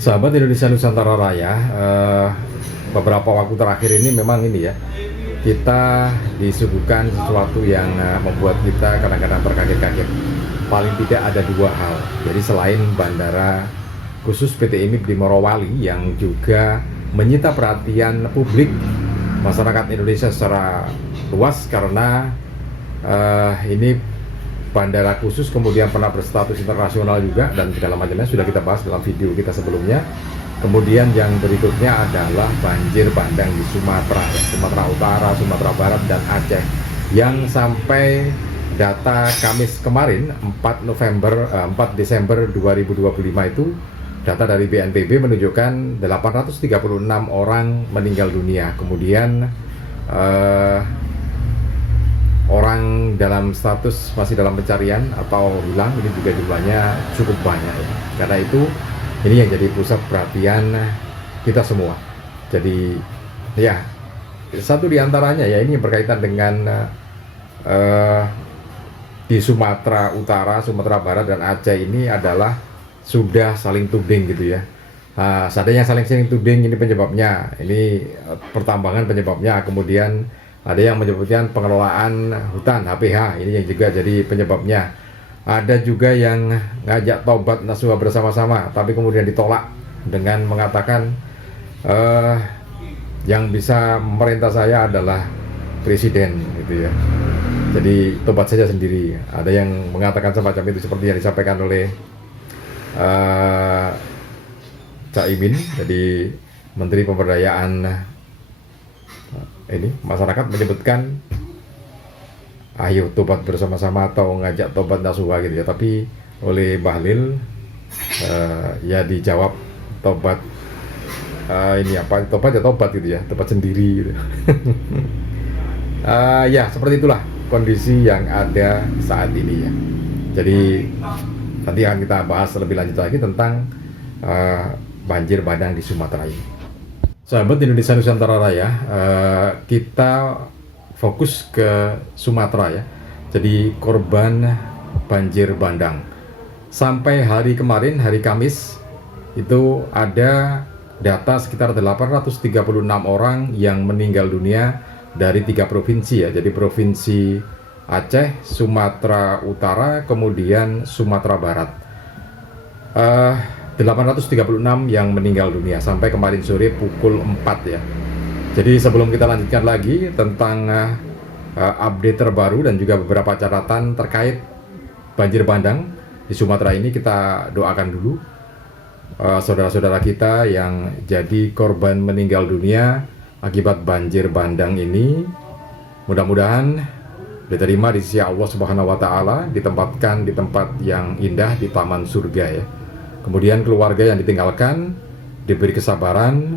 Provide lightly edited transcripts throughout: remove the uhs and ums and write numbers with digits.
Sahabat Indonesia Nusantara Raya, beberapa waktu terakhir ini memang ini ya, kita disuguhkan sesuatu yang membuat kita kadang-kadang terkaget-kaget. Paling tidak ada dua hal. Jadi selain bandara khusus PT IMIP di Morowali yang juga menyita perhatian publik masyarakat Indonesia secara luas karena ini bandara khusus kemudian pernah berstatus internasional juga dan segala macamnya sudah kita bahas dalam video kita sebelumnya. Kemudian yang berikutnya adalah banjir bandang di Sumatera, Sumatera Utara, Sumatera Barat dan Aceh yang sampai data Kamis kemarin 4 Desember 2025 itu data dari BNPB menunjukkan 836 orang meninggal dunia. Kemudian orang dalam status masih dalam pencarian atau hilang ini juga jumlahnya cukup banyak ya. Karena itu ini yang jadi pusat perhatian kita semua. Jadi ya satu diantaranya ya ini yang berkaitan dengan di Sumatera Utara, Sumatera Barat dan Aceh ini adalah sudah saling tuding gitu ya. Seandainya saling tuding ini penyebabnya, ini pertambangan penyebabnya, kemudian ada yang menyebutkan pengelolaan hutan HPH ini yang juga jadi penyebabnya. Ada juga yang ngajak tobat nasuha bersama-sama tapi kemudian ditolak dengan mengatakan yang bisa memerintah saya adalah presiden gitu ya. Jadi tobat saja sendiri. Ada yang mengatakan semacam itu seperti yang disampaikan oleh Caimin, jadi Menteri Pemberdayaan ini masyarakat menyebutkan ayo tobat bersama-sama atau ngajak tobat nasuha gitu ya, tapi oleh Bahlil ya dijawab tobat ini apa tobat ya tobat gitu ya, tobat sendiri gitu. Ya seperti itulah kondisi yang ada saat ini ya. Jadi nanti akan kita bahas lebih lanjut lagi tentang banjir bandang di Sumatera ini. Sahabat Indonesia Nusantara Raya, kita fokus ke Sumatera ya. Jadi korban banjir bandang sampai hari kemarin, hari Kamis itu ada data sekitar 836 orang yang meninggal dunia dari 3 provinsi ya. Jadi provinsi Aceh, Sumatera Utara, kemudian Sumatera Barat. 836 yang meninggal dunia sampai kemarin sore pukul 4 ya. Jadi sebelum kita lanjutkan lagi tentang update terbaru dan juga beberapa catatan terkait banjir bandang di Sumatera ini, kita doakan dulu saudara-saudara kita yang jadi korban meninggal dunia akibat banjir bandang ini. Mudah-mudahan diterima di sisi Allah Subhanahu wa taala, ditempatkan di tempat yang indah di taman surga ya. Kemudian keluarga yang ditinggalkan diberi kesabaran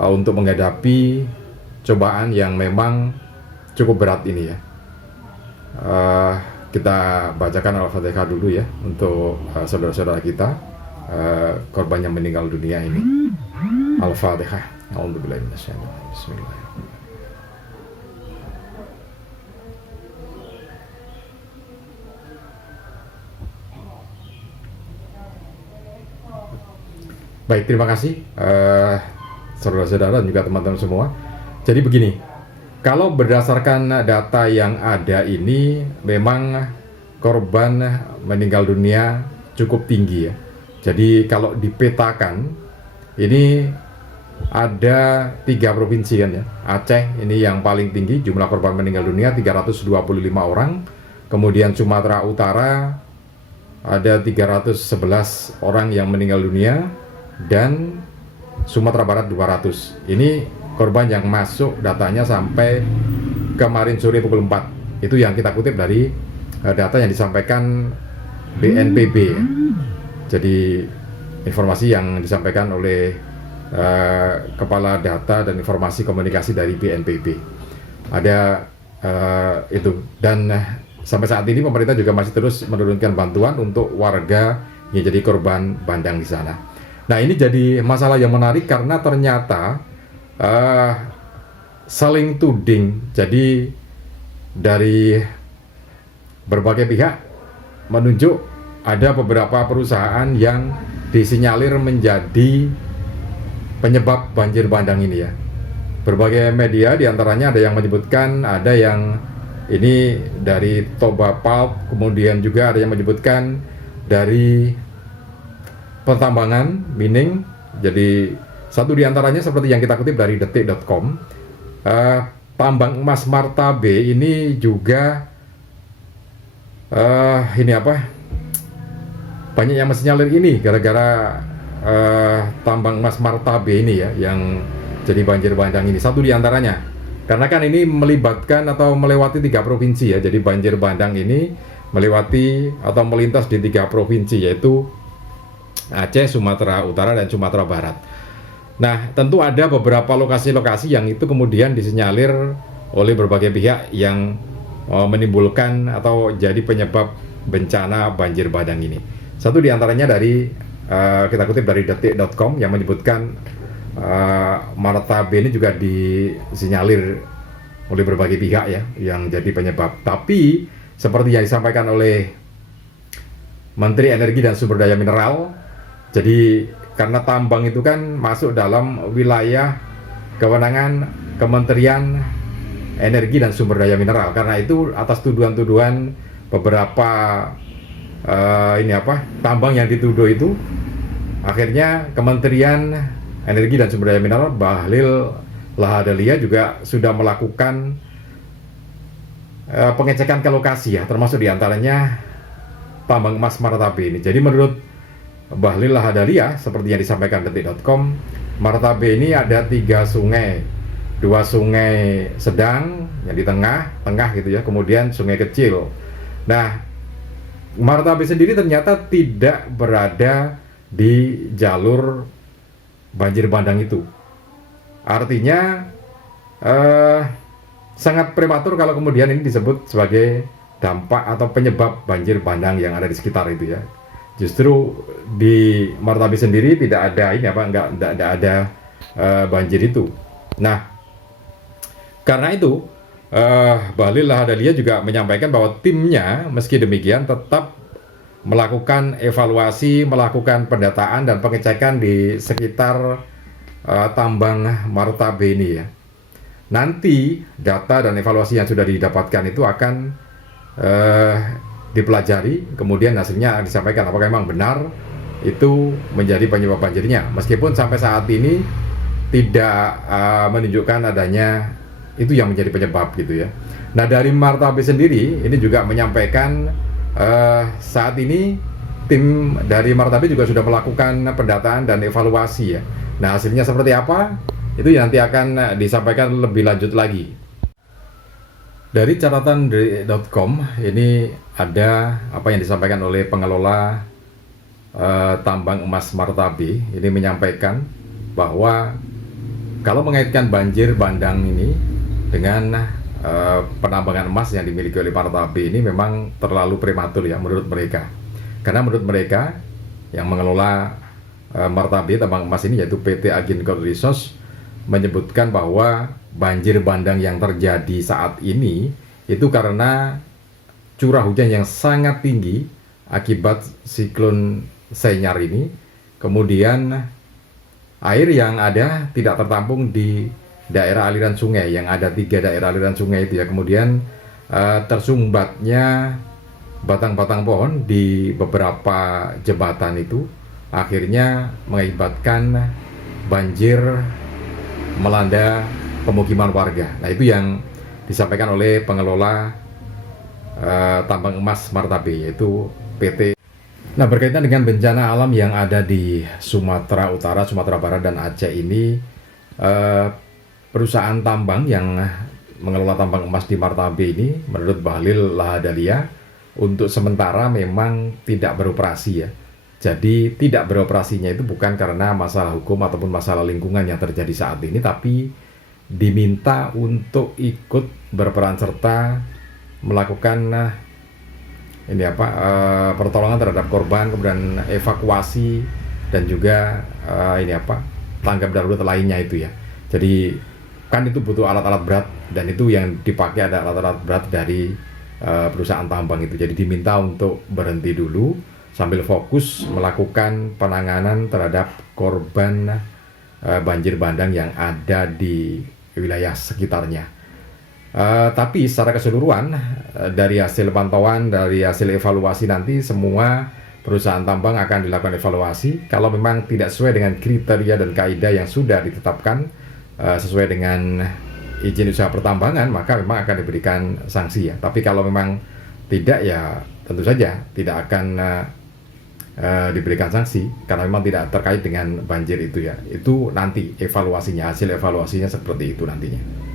untuk menghadapi cobaan yang memang cukup berat ini ya. Kita bacakan Al-Fatihah dulu ya untuk saudara-saudara kita korban yang meninggal dunia ini. Al-Fatihah. A'udzubillahi minasyaitonir. Bismillahirrahmanirrahim. Baik, terima kasih saudara-saudara dan juga teman-teman semua. Jadi begini, kalau berdasarkan data yang ada ini memang korban meninggal dunia cukup tinggi ya. Jadi kalau dipetakan ini ada 3 provinsi kan ya. Aceh ini yang paling tinggi jumlah korban meninggal dunia 325 orang. Kemudian Sumatera Utara ada 311 orang yang meninggal dunia dan Sumatera Barat 200. Ini korban yang masuk datanya sampai kemarin sore pukul 4. Itu yang kita kutip dari data yang disampaikan BNPB. Jadi informasi yang disampaikan oleh Kepala Data dan Informasi Komunikasi dari BNPB. Ada itu, dan sampai saat ini pemerintah juga masih terus menurunkan bantuan untuk warga yang jadi korban bandang di sana. Nah ini jadi masalah yang menarik karena ternyata saling tuding. Jadi dari berbagai pihak menunjuk ada beberapa perusahaan yang disinyalir menjadi penyebab banjir bandang ini ya. Berbagai media diantaranya ada yang menyebutkan, ada yang ini dari Toba Pulp, kemudian juga ada yang menyebutkan dari pertambangan, mining. Jadi satu diantaranya seperti yang kita kutip dari detik.com, tambang emas Marta B ini juga banyak yang mensinyalir ini gara-gara tambang emas Marta B ini ya yang jadi banjir bandang ini. Satu diantaranya karena kan ini melibatkan atau melewati 3 provinsi ya. Jadi banjir bandang ini melewati atau melintas di 3 provinsi, yaitu Aceh, Sumatera Utara, dan Sumatera Barat. Nah, tentu ada beberapa lokasi-lokasi yang itu kemudian disinyalir oleh berbagai pihak yang menimbulkan atau jadi penyebab bencana banjir bandang ini. Satu diantaranya dari kita kutip dari detik.com yang menyebutkan Marta B ini juga disinyalir oleh berbagai pihak ya yang jadi penyebab. Tapi seperti yang disampaikan oleh Menteri Energi dan Sumber Daya Mineral, jadi karena tambang itu kan masuk dalam wilayah kewenangan Kementerian Energi dan Sumber Daya Mineral. Karena itu atas tuduhan-tuduhan beberapa tambang yang dituduh itu, akhirnya Kementerian Energi dan Sumber Daya Mineral Bahlil Lahadalia juga sudah melakukan pengecekan ke lokasi ya, termasuk diantaranya tambang emas Marta B ini. Jadi menurut Bahlil Lahadalia, seperti yang disampaikan detik.com, Marta B ini ada 3 sungai, 2 sungai sedang yang di tengah gitu ya, kemudian sungai kecil. Nah, Marta B sendiri ternyata tidak berada di jalur banjir bandang itu. Artinya sangat prematur kalau kemudian ini disebut sebagai dampak atau penyebab banjir bandang yang ada di sekitar itu ya. Justru di Marta B sendiri tidak ada enggak ada banjir itu. Nah, karena itu Bahlil Lahadalia juga menyampaikan bahwa timnya meski demikian tetap melakukan evaluasi, melakukan pendataan dan pengecekan di sekitar tambang Marta B ini ya. Nanti data dan evaluasi yang sudah didapatkan itu akan dipelajari, kemudian hasilnya disampaikan apakah memang benar itu menjadi penyebab banjirnya. Meskipun sampai saat ini tidak menunjukkan adanya itu yang menjadi penyebab gitu ya. Nah, dari Marta B sendiri ini juga menyampaikan saat ini tim dari Marta B juga sudah melakukan pendataan dan evaluasi ya. Nah, hasilnya seperti apa? Itu nanti akan disampaikan lebih lanjut lagi. Dari catatan dari.com ini ada apa yang disampaikan oleh pengelola tambang emas Marta B. Ini menyampaikan bahwa kalau mengaitkan banjir bandang ini dengan penambangan emas yang dimiliki oleh Marta B ini memang terlalu prematur ya menurut mereka. Karena menurut mereka yang mengelola Marta B tambang emas ini yaitu PT Agincourt Resources menyebutkan bahwa banjir bandang yang terjadi saat ini itu karena curah hujan yang sangat tinggi akibat siklon Senyar ini. Kemudian air yang ada tidak tertampung di daerah aliran sungai, yang ada 3 daerah aliran sungai itu ya. Kemudian tersumbatnya batang-batang pohon di beberapa jembatan itu akhirnya mengakibatkan banjir melanda pemukiman warga. Nah, itu yang disampaikan oleh pengelola tambang emas Marta B, yaitu PT. Nah, berkaitan dengan bencana alam yang ada di Sumatera Utara, Sumatera Barat, dan Aceh ini, perusahaan tambang yang mengelola tambang emas di Marta B ini, menurut Bahlil Lahadalia, untuk sementara memang tidak beroperasi ya. Jadi tidak beroperasinya itu bukan karena masalah hukum ataupun masalah lingkungan yang terjadi saat ini, tapi diminta untuk ikut berperan serta melakukan pertolongan terhadap korban, kemudian evakuasi dan juga tanggap darurat lainnya itu ya. Jadi kan itu butuh alat-alat berat, dan itu yang dipakai ada alat-alat berat dari perusahaan tambang itu. Jadi diminta untuk berhenti dulu sambil fokus melakukan penanganan terhadap korban banjir bandang yang ada di wilayah sekitarnya. Tapi secara keseluruhan dari hasil pantauan, dari hasil evaluasi nanti semua perusahaan tambang akan dilakukan evaluasi. Kalau memang tidak sesuai dengan kriteria dan kaidah yang sudah ditetapkan sesuai dengan izin usaha pertambangan, maka memang akan diberikan sanksi ya. Tapi kalau memang tidak, ya tentu saja tidak akan diberikan sanksi karena memang tidak terkait dengan banjir itu ya. Itu nanti evaluasinya, hasil evaluasinya seperti itu nantinya.